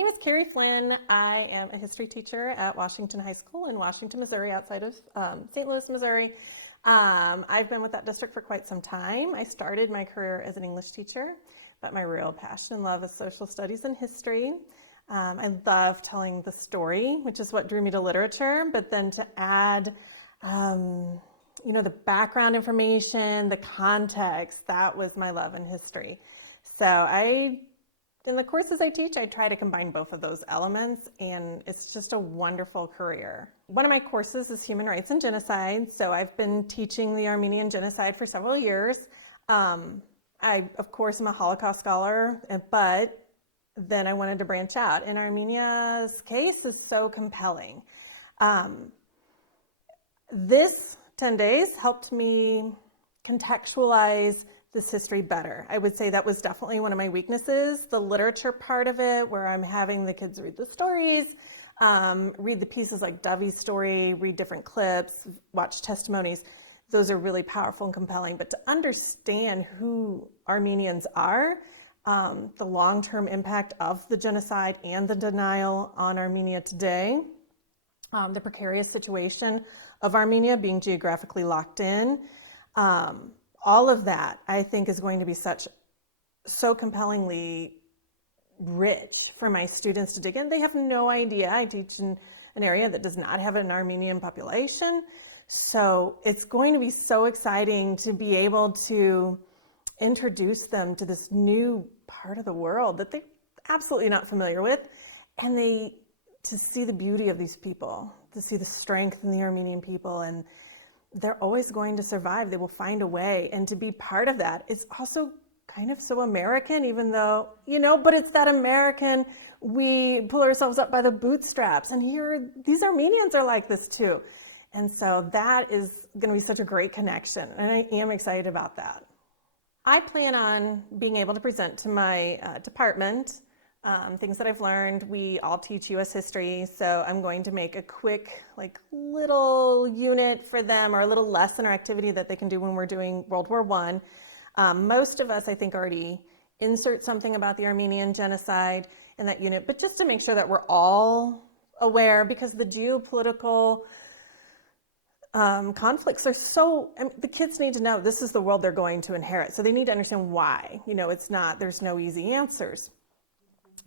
name is Kerri Flynn. I am a history teacher at Washington High School in Washington, Missouri, outside of St. Louis, Missouri. I've been with that district for quite some time. I started my career as an English teacher, but my real passion and love is social studies and history. I love telling the story, which is what drew me to literature, but then to add the background information, the context, that was my love in history. So in the courses I teach, I try to combine both of those elements, and it's just a wonderful career. One of my courses is Human Rights and Genocide, so I've been teaching the Armenian Genocide for several years. I, of course, am a Holocaust scholar, but then I wanted to branch out, and Armenia's case is so compelling. This 10 days helped me contextualize this history better. I would say that was definitely one of my weaknesses, the literature part of it, where I'm having the kids read the stories, read the pieces like Dovey's story, read different clips, watch testimonies. Those are really powerful and compelling. But to understand who Armenians are, the long-term impact of the genocide and the denial on Armenia today, the precarious situation of Armenia being geographically locked in, all of that, I think, is going to be so compellingly rich for my students to dig in. They have no idea. I teach in an area that does not have an Armenian population. So it's going to be so exciting to be able to introduce them to this new part of the world that they're absolutely not familiar with, and to see the beauty of these people, to see the strength in the Armenian people, and they're always going to survive. They will find a way. And to be part of that is also kind of so American, even though, but it's that American, we pull ourselves up by the bootstraps. And here, these Armenians are like this too. And so that is going to be such a great connection. And I am excited about that. I plan on being able to present to my department things that I've learned. We all teach U.S. history, so I'm going to make a quick, little unit for them, or a little lesson or activity that they can do when we're doing World War I. Most of us, I think, already insert something about the Armenian genocide in that unit, but just to make sure that we're all aware, because the geopolitical conflicts are the kids need to know this is the world they're going to inherit, so they need to understand why. There's no easy answers.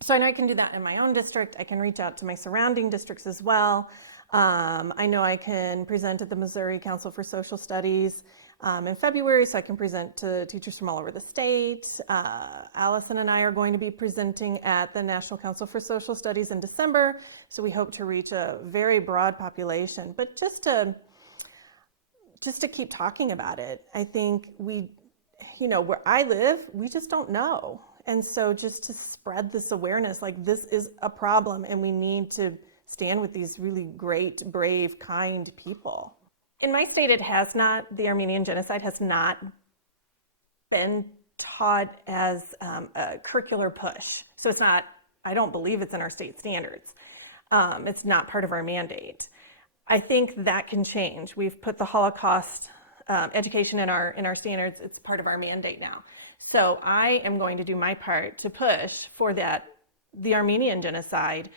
So I know I can do that in my own district. I can reach out to my surrounding districts as well. I know I can present at the Missouri Council for Social Studies in February, so I can present to teachers from all over the state. Allison and I are going to be presenting at the National Council for Social Studies in December, so we hope to reach a very broad population. But just to keep talking about it, I think where I live, we just don't know. And so just to spread this awareness, this is a problem, and we need to stand with these really great, brave, kind people. In my state, the Armenian genocide has not been taught as a curricular push. So I don't believe it's in our state standards. It's not part of our mandate. I think that can change. We've put the Holocaust education in our standards. It's part of our mandate now. So I am going to do my part to push for the Armenian genocide.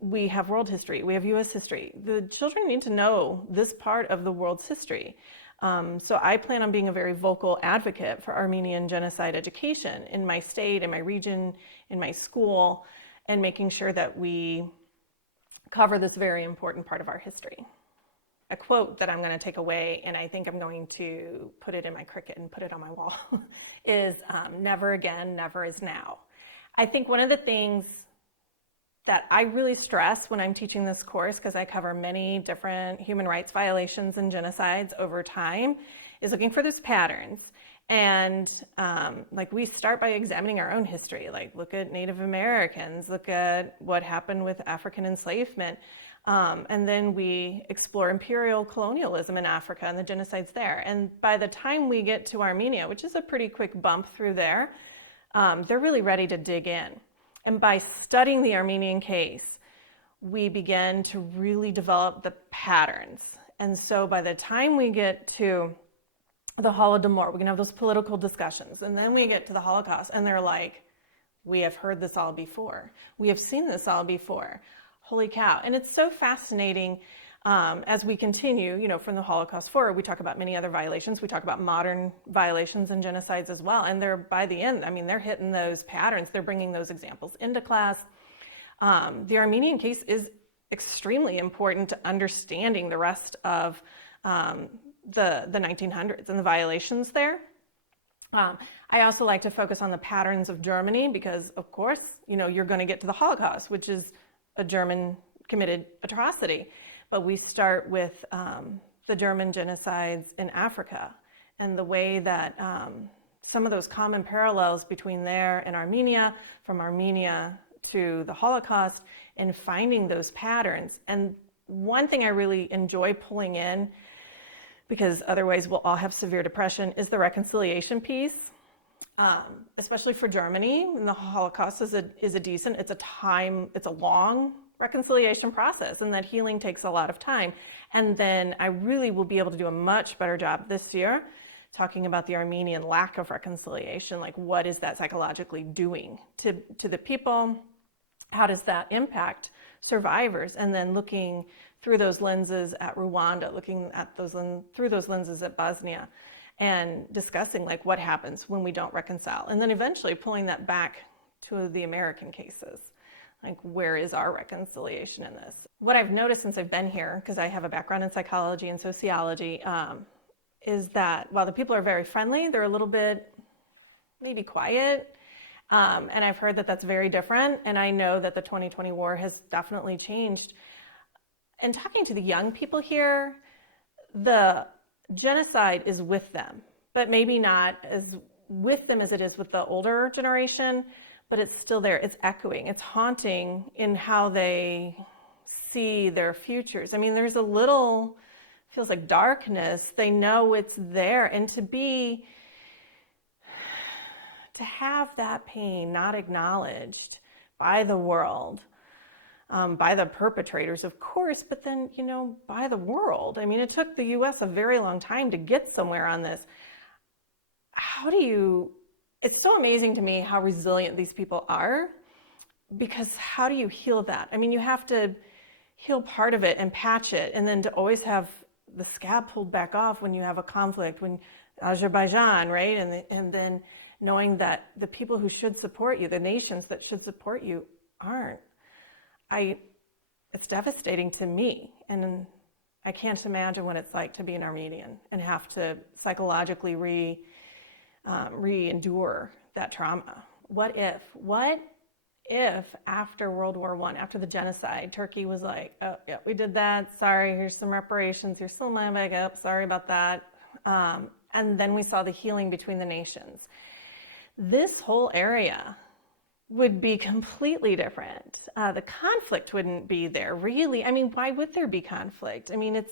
We have world history, we have U.S. history. The children need to know this part of the world's history. So I plan on being a very vocal advocate for Armenian genocide education in my state, in my region, in my school, and making sure that we cover this very important part of our history. A quote that I'm going to take away, and I think I'm going to put it in my Cricut and put it on my wall, is never again, never is now. I think one of the things that I really stress when I'm teaching this course, because I cover many different human rights violations and genocides over time, is looking for those patterns. And we start by examining our own history, look at Native Americans, look at what happened with African enslavement. And then we explore imperial colonialism in Africa and the genocides there. And by the time we get to Armenia, which is a pretty quick bump through there, they're really ready to dig in. And by studying the Armenian case, we begin to really develop the patterns. And so by the time we get to the Holodomor, we're going to have those political discussions. And then we get to the Holocaust, and they're like, We have heard this all before. We have seen this all before. Holy cow. And it's so fascinating as we continue, you know, from the Holocaust forward. We talk about many other violations. We talk about modern violations and genocides as well. And they're, by the end, I mean, they're hitting those patterns. They're bringing those examples into class. The Armenian case is extremely important to understanding the rest of the 1900s and the violations there. I also like to focus on the patterns of Germany because, of course, you know, you're going to get to the Holocaust, which is a German committed atrocity. But we start with the German genocides in Africa and the way that some of those common parallels between there and Armenia, from Armenia to the Holocaust, and finding those patterns. And one thing I really enjoy pulling in, because otherwise we'll all have severe depression, is the reconciliation piece, especially for Germany. And the Holocaust is a long reconciliation process, and that healing takes a lot of time. And then I really will be able to do a much better job this year talking about the Armenian lack of reconciliation, like what is that psychologically doing to the people? How does that impact survivors? And then looking through those lenses at Rwanda, looking at through those lenses at Bosnia, and discussing like what happens when we don't reconcile. And then eventually pulling that back to the American cases. Like, where is our reconciliation in this? What I've noticed since I've been here, because I have a background in psychology and sociology, is that while the people are very friendly, they're a little bit maybe quiet. And I've heard that that's very different. And I know that the 2020 war has definitely changed. And talking to the young people here, the genocide is with them, but maybe not as with them as it is with the older generation. But it's still there, it's echoing, it's haunting in how they see their futures. I mean, there's a little, feels like darkness. They know it's there. And to have that pain not acknowledged by the world, by the perpetrators, of course, but then, you know, by the world. I mean, it took the U.S. a very long time to get somewhere on this. It's so amazing to me how resilient these people are, because how do you heal that? I mean, you have to heal part of it and patch it, and then to always have the scab pulled back off when you have a conflict, when Azerbaijan, right? And then knowing that the people who should support you, the nations that should support you, aren't. It's devastating to me, and I can't imagine what it's like to be an Armenian and have to psychologically re-endure that trauma. What if after World War I, after the genocide, Turkey was like, oh yeah, we did that, sorry, here's some reparations, here's still my bag up, sorry about that. And then we saw the healing between the nations. This whole area would be completely different. The conflict wouldn't be there, really. I mean, why would there be conflict? I mean,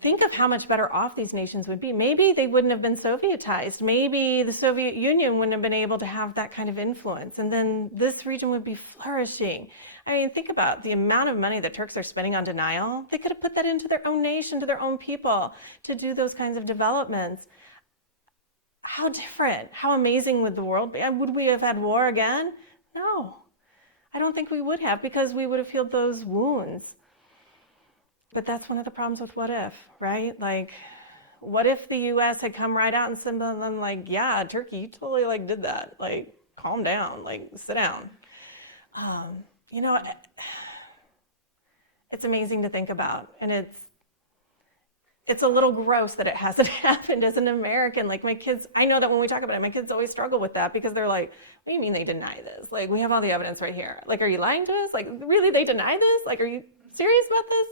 think of how much better off these nations would be. Maybe they wouldn't have been Sovietized. Maybe the Soviet Union wouldn't have been able to have that kind of influence. And then this region would be flourishing. I mean, think about the amount of money that Turks are spending on denial. They could have put that into their own nation, to their own people, to do those kinds of developments. How different, how amazing would the world be? Would we have had war again? No, I don't think we would have, because we would have healed those wounds. But that's one of the problems with what if, right? Like, what if the U.S. had come right out and said, like, yeah, Turkey, you totally like did that. Like, calm down, like, sit down. You know, it's amazing to think about. And it's a little gross that it hasn't happened as an American. Like, my kids, I know that when we talk about it, my kids always struggle with that, because they're like, what do you mean they deny this? Like, we have all the evidence right here. Like, are you lying to us? Like, really, they deny this? Like, are you serious about this?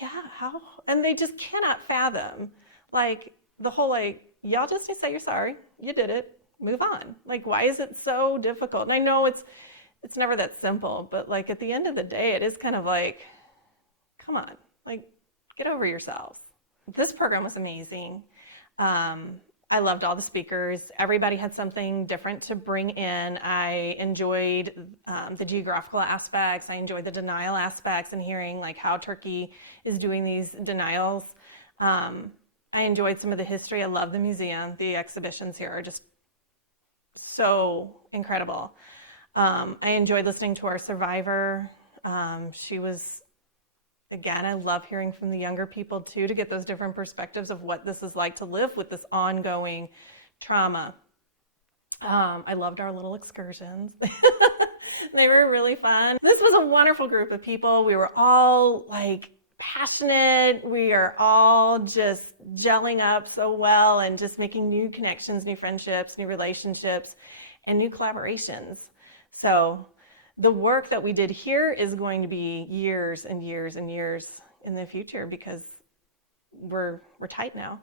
Yeah, how? And they just cannot fathom, like, the whole, like, y'all just say you're sorry, you did it, move on. Like, why is it so difficult? And I know it's never that simple, but, like, at the end of the day, it is kind of like, come on, like, get over yourselves. This program was amazing. I loved all the speakers. Everybody had something different to bring in. I enjoyed the geographical aspects. I enjoyed the denial aspects and hearing like how Turkey is doing these denials. I enjoyed some of the history. I love the museum. The exhibitions here are just so incredible. I enjoyed listening to our survivor. She was, again, I love hearing from the younger people too, to get those different perspectives of what this is like to live with this ongoing trauma. I loved our little excursions. They were really fun. This was a wonderful group of people. We were all like passionate. We are all just gelling up so well and just making new connections, new friendships, new relationships, and new collaborations. So the work that we did here is going to be years and years and years in the future, because we're tight now.